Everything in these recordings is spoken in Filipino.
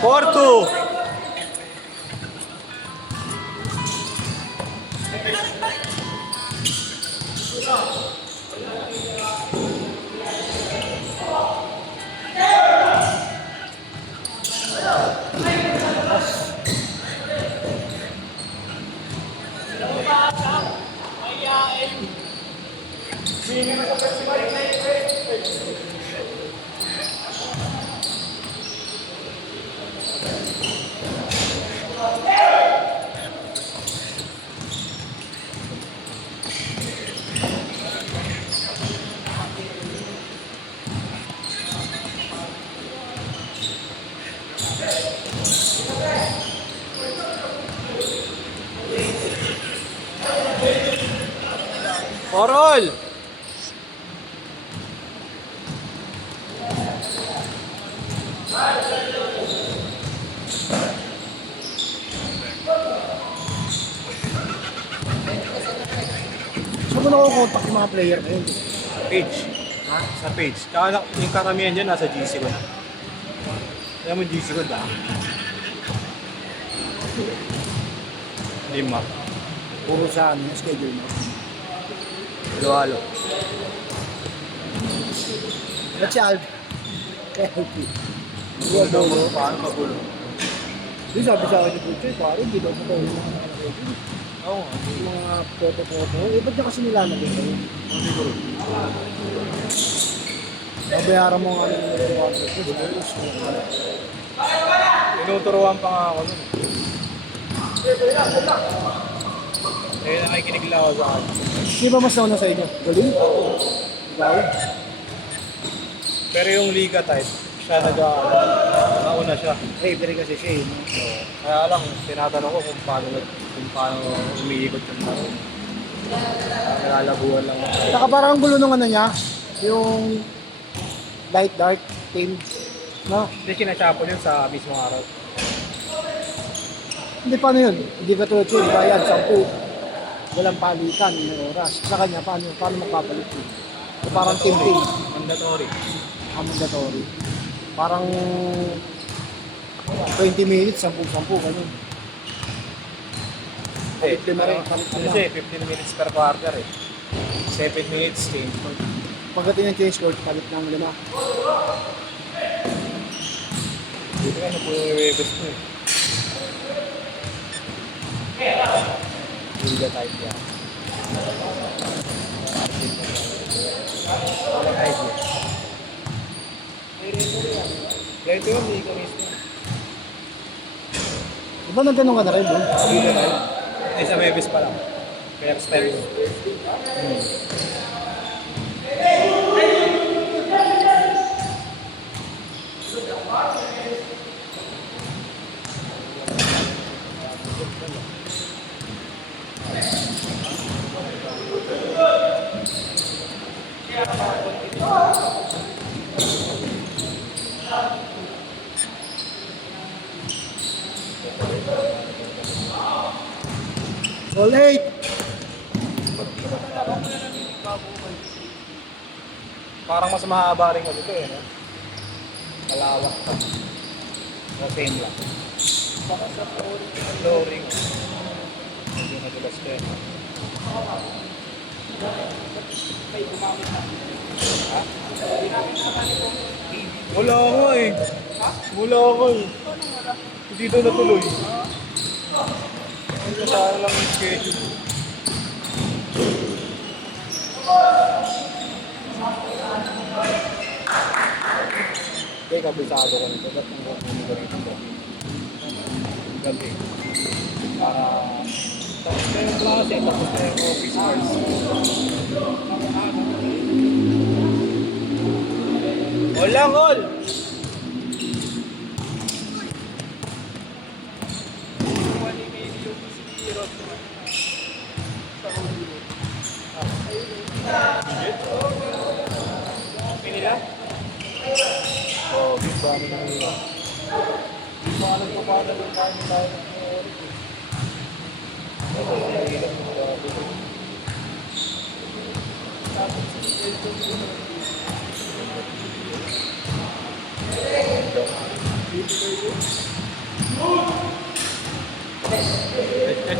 Porto! Orol! Saan mo nakukontak yung mga player ngayon? Page. Ha? Sa page. Tsaka yung karamihan dyan nasa GC ko na. Kaya mo GC ko na. 5. Puro sa ano, schedule mo. Halo-halo. Ba't si Alv? Kaya healthy. Gulo. Paano magulo? Di sabi sa akin ni Pucho, pare, hindi daw mo yung mga Oo nga. yung mga photo-photo. Eh, ba't niya kasi nilalagay kayo? Siguro. Babayaran mo nga ng Tinuturuan pa nga ako nun. Eh, nakikinig lang ako sa akin. Sino ba mas nauna sa inyo? Galing? Ikaw? Pero yung Liga type, siya nauna siya. Referee kasi siya eh. No? Kaya lang, tinatanong ko kung paano umiikot yung tao. Nalalabuhan lang ako. Saka parang ang gulo nung ano niya, yung light dark team. No? Hindi sinasapon yun sa mismong araw. Hindi paano yun? Hindi ka tulad yun, bayad, 10. Walang palitan, may oras. Sa kanya, paano magpapalit yun? So, parang team. Mandatory. Mandatory. Parang 20 minutes, 10-10, ganun. Palit din na rin, palit din na. Kasi 15 minutes per quarter eh. 7 minutes change po. Pagdating ng change court, palit ng 5. Dito nga na po yung Webes ko eh. Liga type yan. Walang idea. Ganito yun, hindi ko mismo. Diba nagganong ka na rin, bro? Liga tayo. Eh, sa Webes pa lang. Kaya style ko. All 8! Parang mas mahaba rin kasi ito eh. No? Malawak pa. O same lang. Flooring. Hindi nadulas ko yun. Ha? Wala ako eh. Wala ako eh. Hindi daw natuloy. Hindi sana lang yung schedule. Okay, kabisado ko nito. Ba't nang gagawin ko rito? Gabi. Para tapos na yung klase, tapos na yung office hours. All lang, all! Pinila? Oh, bisa na nila. Bisa na ito pa na doon tayo tayo ng Orik.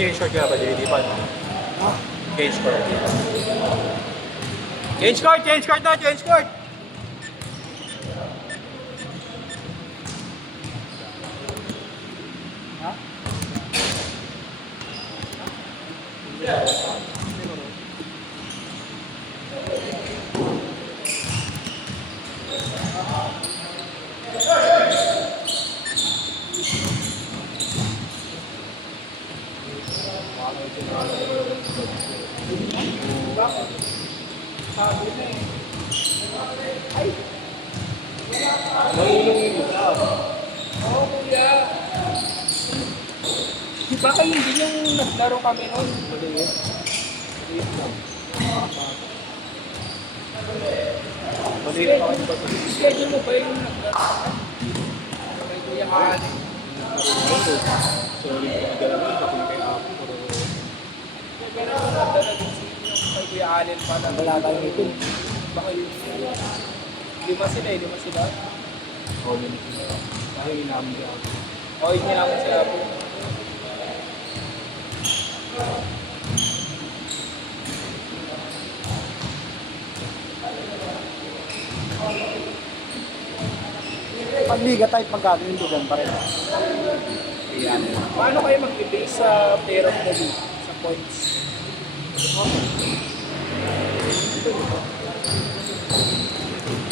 Change card ka ba? Hindi pa. Ha? Change card. Change card! Change card na! Change card! Ha? Sabi na eh. Ay! Nahulong yung isa. Oo, kuya. Di ba kayo hindi yung naglaro kami nun? Maliit. Maliit lang. Maliit pa kayo ba? Schedule mo ba yung naglaro kami? Kay Kuya Ali. Sorry, nagdala mo sa kay Apo. Kaya ganun na nagdala din sa inyo kay Kuya Allen pala. Wala tayong ito. Bakit lima sila eh, lima sila? Oo, yun sila. Dahil inamin niya ako. O, yun nilaman sila po. Pag liga type, magkano yung dugan pa rin. Ayan. Paano kayo mag-base sa player of the week? Sa points?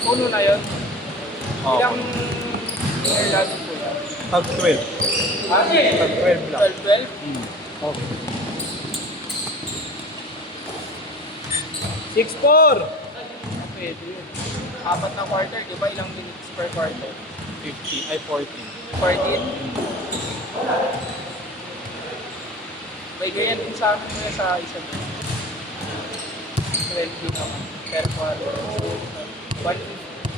Puno na yun? Ilang year natin po yan? Tag 12. Ah, Tag 12 lang. 12-12? Okay. 6-4! Pwede yun. Apat na quarter, di ba? Ilang minutes per quarter? 50, ay 14. 14? May ganyan din sa amin muna sa isang 20 naman per quarter.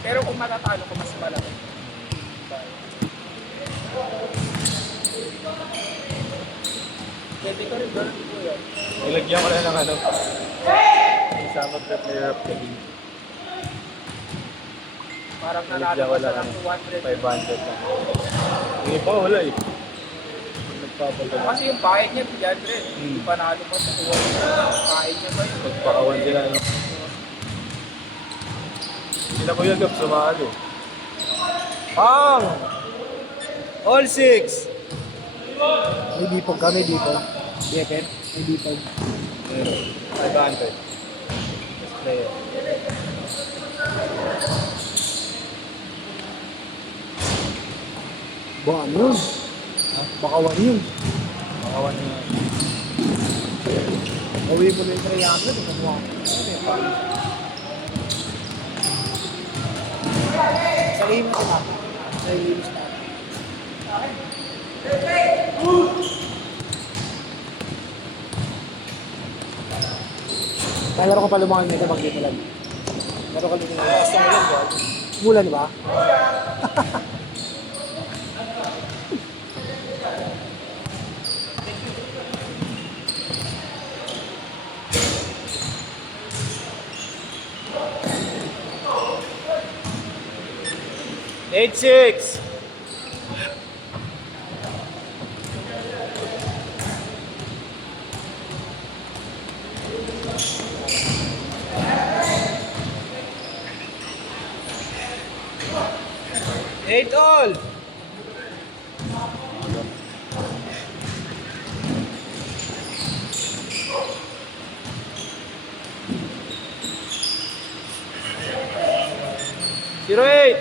Pero kung matatalo ko, mas malaki. Pwede ko rin doon po yan. Nilagyan ko na ng ano. Isama sa player of the week. Parang nanalo Nilagyan ko ko sa lang ng 500 200. lang. Hindi pa wala eh. Nagpapagala. Kasi yung bayad niya, 300. Hindi pa nalo pa sa 200. Bayad niya ba yun? Magpakawan sila ano. Sila ko yung gap sumalo. Pang! All 6! May dipog kami dito. Depet. May dipog. 500. Player. Baka ano yun? Baka 1 yun. Makawan na yan. Uwi mo na yung 300. Kumuha ko. Sabihin mo sila. Sa ilinis na. Kaya laro ko pa lumakan nito mag-dito lang. Laro ka lumakan. Gusto mo lang ba? Mulan ba? Eight six. Eight all. Zero eight.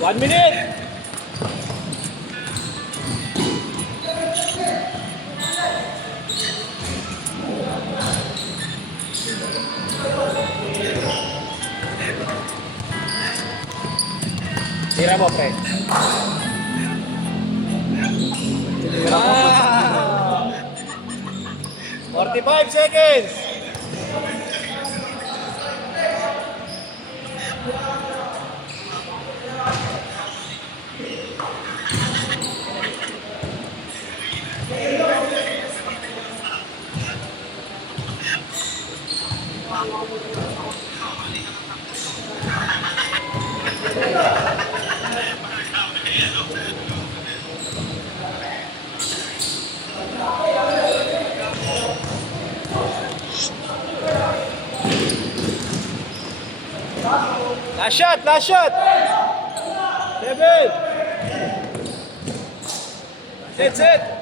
One minute. Tira mo, pre. Tinira ko. 45 seconds. Last shot, last shot. 7. Sit, sit.